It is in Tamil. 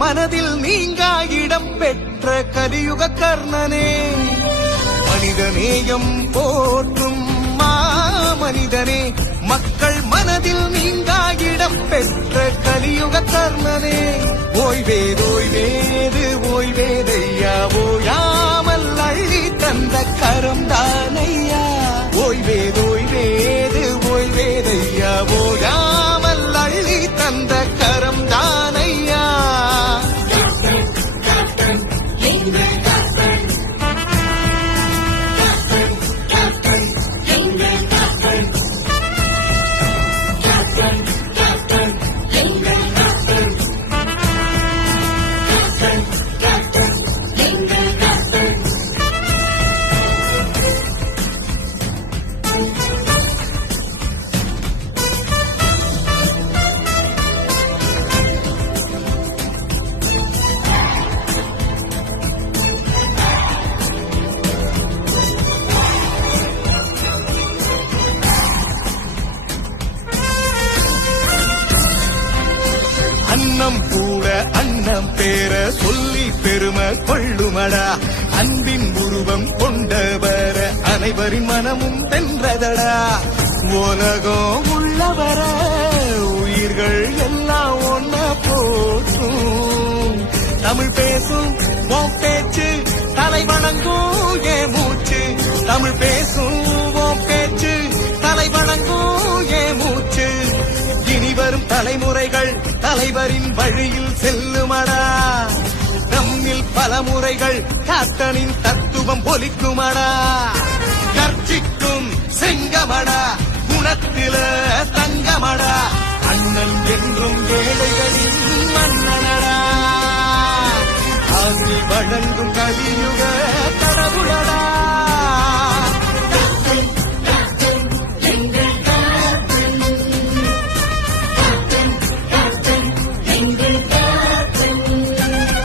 மனதில் நீங்கா இடம் பெற்ற கலியுக கர்ணனே, மனிதநேயம் போற்றும் மனிதனே, மக்கள் மனதில் நீங்கா இடம் பெற்ற கலியுக கர்ணனே, ஓய்வேது ஓய்வேதையா, ஓயாமல் அள்ளி தந்த கரம் தானையா, ஓய்வேது ஓய்வேதையா, ஓயாமல் அள்ளி தந்த கரம் தானையா. அன்னம் கூட அன்னம் பேர சொல்லி பெருமை கொள்ளுமடா, அன்பின் உருவம் கொண்டவர அனைவரின் மனமும் வென்றதடா, உலகம் உள்ளவர உயிர்கள் எல்லாம் ஒன்ன போற்றும், தமிழ் பேசும் உன் பேச்சு தலை வணங்கும் ஏ மூச்சு, தமிழ் பேசும் உன் பேச்சு தலை வணங்கும் ஏ மூச்சு, இனி வரும் தலைமுறைகள் தலைவரின் வழியில் செல்லுமடா, நம்மில் பல முறைகள் கேப்டனின் தத்துவம் பொலிக்குமடா, கர்ஜிக்கும் செங்கமடா, குணத்தில தங்கமடா, அண்ணன் என்றும் ஏழைகளின் மன்னனடா, ஆசி வழங்கும் கலியுக